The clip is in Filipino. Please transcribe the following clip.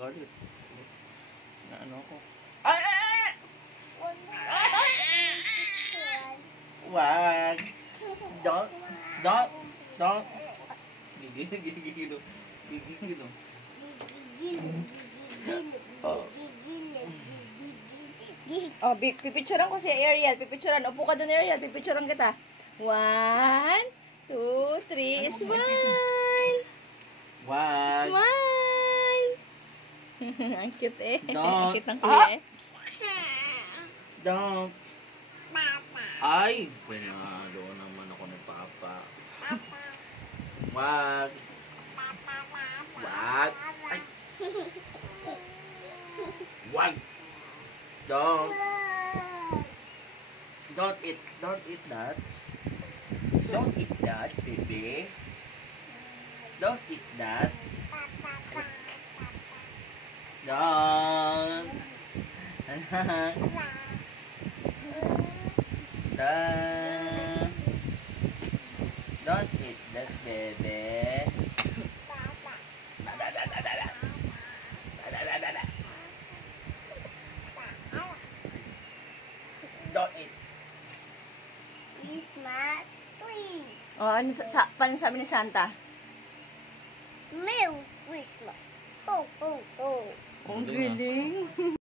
Galit. Na ano ko? Ay! Wag! Don't! Gigil. Oh, pipicturean ko si Ariel. Pipicturean. Upo ka doon, Ariel. Pipicturean kita. 1, 2, 3. Smile! Wag! Smile! Ang cute eh. Don't. Ang cute ng kuya eh. Don't! Ay! Pinalo naman ako ng papa. Wag! Wag! Ay! Wag! Don't eat that. Don't eat that, baby. Don't eat that. Don't. Don't eat that, baby. Don't eat. Christmas tree. Oh, paano sabi ni Santa? Merry Christmas. Ho, ho, ho. Ang galing.